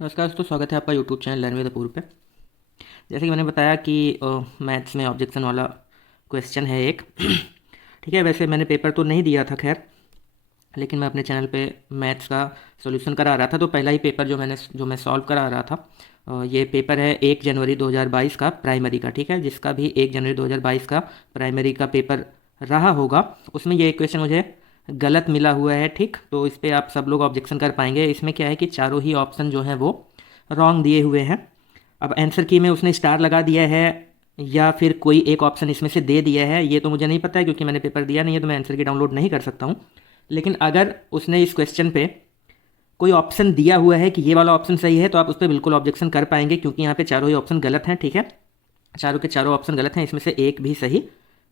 नमस्कार दोस्तों, स्वागत है आपका यूट्यूब चैनल लर्न विद अपूर्व पे। जैसे कि मैंने बताया कि मैथ्स में ऑब्जेक्शन वाला क्वेश्चन है एक। ठीक है, वैसे मैंने पेपर तो नहीं दिया था खैर, लेकिन मैं अपने चैनल पे मैथ्स का सॉल्यूशन करा रहा था। तो पहला ही पेपर जो मैं सॉल्व करा रहा था, ये पेपर है 1 जनवरी 2022 का प्राइमरी का। ठीक है, जिसका भी 1 जनवरी 2022 का प्राइमरी का पेपर रहा होगा, उसमें ये क्वेश्चन मुझे गलत मिला हुआ है। ठीक, तो इस पर आप सब लोग ऑब्जेक्शन कर पाएंगे। इसमें क्या है कि चारों ही ऑप्शन जो हैं वो रॉन्ग दिए हुए हैं। अब आंसर की में उसने स्टार लगा दिया है या फिर कोई एक ऑप्शन इसमें से दे दिया है, ये तो मुझे नहीं पता है, क्योंकि मैंने पेपर दिया नहीं है, तो मैं आंसर की डाउनलोड नहीं कर सकता हूँ। लेकिन अगर उसने इस क्वेश्चन पे कोई ऑप्शन दिया हुआ है कि ये वाला ऑप्शन सही है, तो आप उस पर बिल्कुल ऑब्जेक्शन कर पाएंगे, क्योंकि यहाँ पे चारों ही ऑप्शन गलत हैं। ठीक है, चारों के चारों ऑप्शन गलत हैं, इसमें से एक भी सही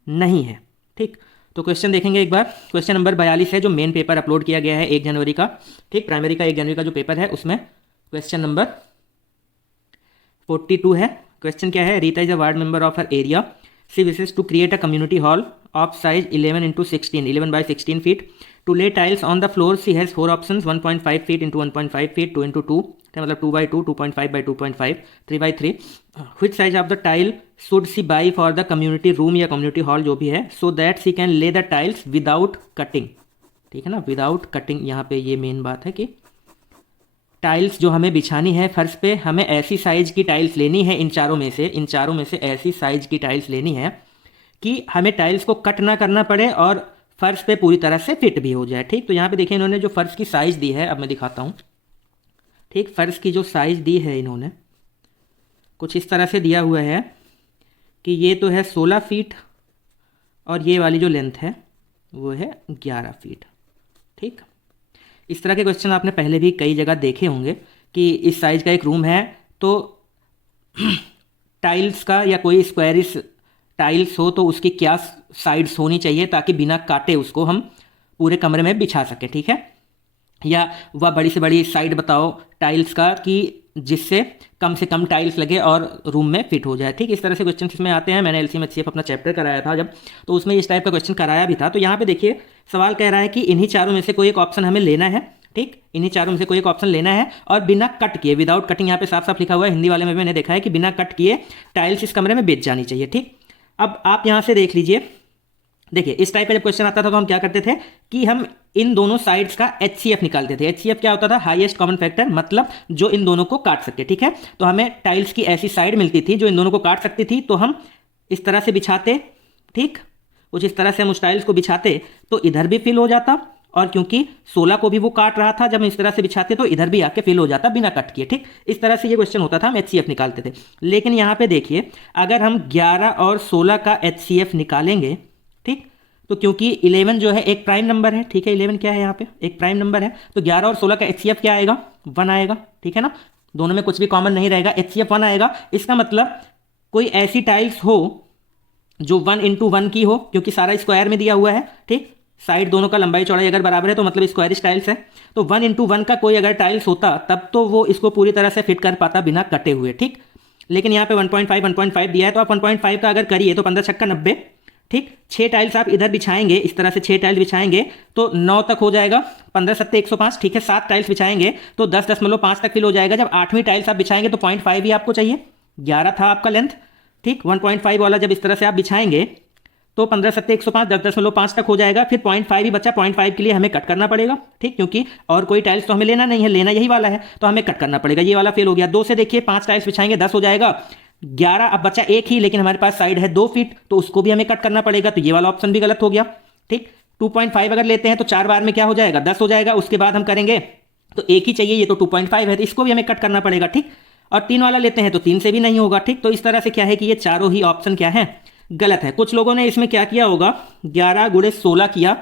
नहीं है। ठीक, तो क्वेश्चन देखेंगे एक बार। क्वेश्चन नंबर 42 है, जो मेन पेपर अपलोड किया गया है 1 जनवरी का। ठीक, प्राइमरी का 1 जनवरी का जो पेपर है, उसमें क्वेश्चन नंबर 42 है। क्वेश्चन क्या है? Rita is a ward member of her area. She wishes to create a community hall of size 11 into 16, 11 by 16 feet. To lay tiles on the floor, she has 4 options: 1.5 feet into 1.5 feet, 2 into 2, मतलब 2 by 2, 2.5 by 2.5, 3 by 3. Which size of the tile should she buy for the community room या community hall जो भी है, so that she can lay the tiles without cutting? ठीक है ना, without cutting. यहाँ पे ये मेन बात है कि टाइल्स जो हमें बिछानी है फर्श पे, हमें ऐसी साइज की टाइल्स लेनी है। इन चारों में से ऐसी साइज की टाइल्स लेनी है कि हमें टाइल्स को कट ना करना पड़े और फर्श पे पूरी तरह से फिट भी हो जाए। ठीक, तो यहाँ पे देखिए इन्होंने जो फर्श की साइज दी है, अब मैं दिखाता हूँ। ठीक, फर्श की जो साइज दी है इन्होंने कुछ इस तरह से दिया हुआ है कि ये तो है 16 फीट और ये वाली जो लेंथ है वो है 11 फीट। ठीक, इस तरह के क्वेश्चन आपने पहले भी कई जगह देखे होंगे कि इस साइज का एक रूम है, तो टाइल्स का या कोई स्क्वायरिश टाइल्स हो तो उसकी क्या साइड्स होनी चाहिए, ताकि बिना काटे उसको हम पूरे कमरे में बिछा सकें। ठीक है, या वह बड़ी से बड़ी साइड बताओ टाइल्स का कि जिससे कम से कम टाइल्स लगे और रूम में फिट हो जाए। ठीक, इस तरह से क्वेश्चन इसमें आते हैं। मैंने एलसीएम एचसीएफ अपना चैप्टर कराया था जब, तो उसमें इस टाइप का क्वेश्चन कराया भी था। तो यहाँ पे देखिए सवाल कह रहा है कि इन्हीं चारों में से कोई एक ऑप्शन हमें लेना है। ठीक, इन्हीं चारों में से कोई एक ऑप्शन लेना है और बिना कट किए, विदाउट कटिंग, यहाँ पे साफ साफ लिखा हुआ है, हिंदी वाले में भी मैंने देखा है कि बिना कट किए टाइल्स इस कमरे में बिछ जानी चाहिए। ठीक, अब आप यहाँ से देख लीजिए, देखिए इस टाइप का जब क्वेश्चन आता था तो हम क्या करते थे कि हम इन दोनों साइड्स का एचसीएफ निकालते थे। एचसीएफ क्या होता था? हाईएस्ट कॉमन फैक्टर, मतलब जो इन दोनों को काट सके। ठीक है, तो हमें टाइल्स की ऐसी साइड मिलती थी जो इन दोनों को काट सकती थी, तो हम इस तरह से बिछाते। ठीक, कुछ इस तरह से हम उस टाइल्स को बिछाते तो इधर भी फिल हो जाता, और क्योंकि 16 को भी वो काट रहा था, जब हम इस तरह से बिछाते तो इधर भी आके फिल हो जाता बिना कट किए। ठीक, इस तरह से ये क्वेश्चन होता था, हम एचसीएफ निकालते थे। लेकिन यहाँ पे देखिए, अगर हम 11 और 16 का एचसीएफ निकालेंगे, ठीक, तो क्योंकि 11 जो है एक प्राइम नंबर है। ठीक है, 11 क्या है यहाँ पे? एक प्राइम नंबर है, तो 11 और 16 का एचसीएफ क्या आएगा? 1 आएगा। ठीक है ना, दोनों में कुछ भी कॉमन नहीं रहेगा, एचसीएफ 1 आएगा। इसका मतलब कोई ऐसी टाइल्स हो जो 1 into 1 की हो, क्योंकि सारा स्क्वायर में दिया हुआ है। ठीक, साइड दोनों का लंबाई चौड़ाई अगर बराबर है तो मतलब स्क्वायरिश टाइल्स है, तो 1 into 1 का कोई अगर टाइल्स होता तब तो वो इसको पूरी तरह से फिट कर पाता बिना कटे हुए। ठीक, लेकिन यहाँ पे 1.5 दिया है, तो आप 1.5 का अगर करिए तो 15 छक्का 90। ठीक, 6 टाइल्स आप इधर बिछाएंगे, इस तरह से 6 टाइल्स बिछाएंगे तो 9 तक हो जाएगा, 15 सत्ते 105। ठीक है, 7 टाइल्स बिछाएंगे तो 10.5 तक फिल हो जाएगा। जब 8वीं टाइल्स आप बिछाएंगे तो 0.5 ही आपको चाहिए, 11 था आपका लेंथ। ठीक, 1.5 वाला जब इस तरह से आप बिछाएंगे तो 15 सत्ते 105, 10.5 तक हो जाएगा। फिर 0.5 ही बचा, 0.5 के लिए हमें कट करना पड़ेगा। ठीक, क्योंकि और कोई टाइल्स तो हमें लेना नहीं है, लेना यही वाला है, तो हमें कट करना पड़ेगा। ये वाला फेल हो गया। 2 से देखिए 5 टाइल्स बिछाएंगे 10 हो जाएगा, 11 अब बचा एक ही, लेकिन हमारे पास साइड है 2 फीट, तो उसको भी हमें कट करना पड़ेगा, तो ये वाला ऑप्शन भी गलत हो गया। ठीक, 2.5 अगर लेते हैं तो 4 बार में क्या हो जाएगा? 10 हो जाएगा। उसके बाद हम करेंगे तो एक ही चाहिए, ये तो 2.5 है, तो इसको भी हमें कट करना पड़ेगा। ठीक, और 3 वाला लेते हैं तो 3 से भी नहीं होगा। ठीक, तो इस तरह से क्या है कि ये चारों ही ऑप्शन क्या है? गलत है। कुछ लोगों ने इसमें क्या किया होगा, 11 गुणे 16 किया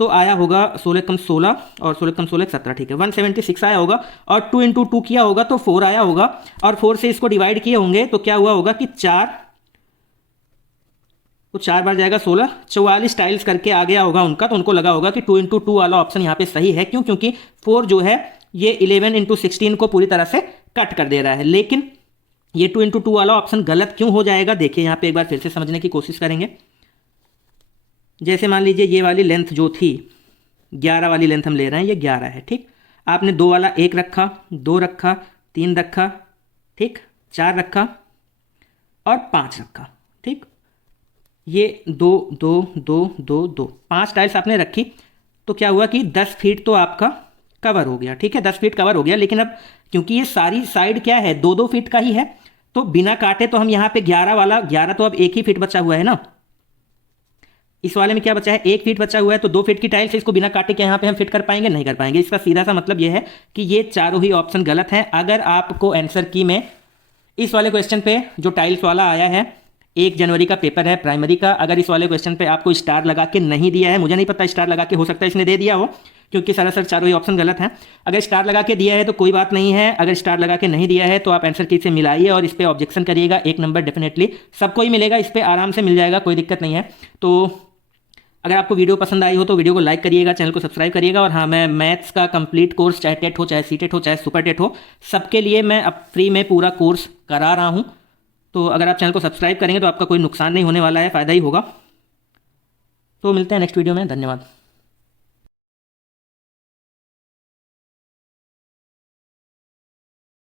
तो आया होगा 16 कम 16 और 16 कम 16 17। ठीक है, 176 आया होगा, और 2 into 2 किया होगा तो 4 आया होगा, और 4 से इसको डिवाइड किए होंगे तो क्या हुआ होगा कि 4, तो 4 बार जाएगा 16, 44 टाइल्स करके आ गया होगा उनका, तो उनको लगा होगा कि 2 into 2 वाला ऑप्शन यहाँ पे सही है। क्यों? क्योंकि 4 जो है ये 11 into 16 को पूरी तरह से कट कर दे रहा है। लेकिन ये 2 into 2 वाला ऑप्शन गलत क्यों हो जाएगा? देखिए यहाँ पे एक बार फिर से समझने की कोशिश करेंगे। जैसे मान लीजिए ये वाली लेंथ जो थी, 11 वाली लेंथ हम ले रहे हैं, ये 11 है। ठीक, आपने 2 वाला 1 रखा, 2 रखा, 3 रखा, ठीक, 4 रखा और 5 रखा, ठीक। ये 2 2 2 2 2 5 टाइल्स आपने रखी, तो क्या हुआ कि 10 फीट तो आपका कवर हो गया, ठीक है, 10 फीट कवर हो गया। लेकिन अब क्योंकि ये सारी साइड क्या है, 2 2 फीट का ही है, तो बिना काटे तो हम यहाँ पे 11 वाला 11 तो अब 1 ही फीट बचा हुआ है ना, इस वाले में क्या बचा है, 1 फीट बचा हुआ है, तो 2 फीट की टाइल से इसको बिना काटे के यहाँ पे हम फिट कर पाएंगे, नहीं कर पाएंगे। इसका सीधा सा मतलब ये है कि ये चारों ही ऑप्शन गलत हैं। अगर आपको आंसर की में इस वाले क्वेश्चन पे जो टाइल्स वाला आया है, 1 जनवरी का पेपर है प्राइमरी का, अगर इस वाले क्वेश्चन पे आपको स्टार लगा के नहीं दिया है, मुझे नहीं पता, स्टार लगा के हो सकता है इसने दे दिया हो, क्योंकि सरासर चारों ही ऑप्शन गलत हैं। अगर स्टार लगा के दिया है तो कोई बात नहीं है, अगर स्टार लगा के नहीं दिया है तो आप आंसर की से मिलाइए और इस पर ऑब्जेक्शन करिएगा। 1 नंबर डेफिनेटली सबको ही मिलेगा, इस पर आराम से मिल जाएगा, कोई दिक्कत नहीं है। तो अगर आपको वीडियो पसंद आई हो तो वीडियो को लाइक करिएगा, चैनल को सब्सक्राइब करिएगा। और हाँ, मैं मैथ्स का कंप्लीट कोर्स, चाहे टेट हो, चाहे सीटेट हो, चाहे सुपर टेट हो, सबके लिए मैं अब फ्री में पूरा कोर्स करा रहा हूँ। तो अगर आप चैनल को सब्सक्राइब करेंगे तो आपका कोई नुकसान नहीं होने वाला है, फ़ायदा ही होगा। तो मिलते हैं नेक्स्ट वीडियो में, धन्यवाद।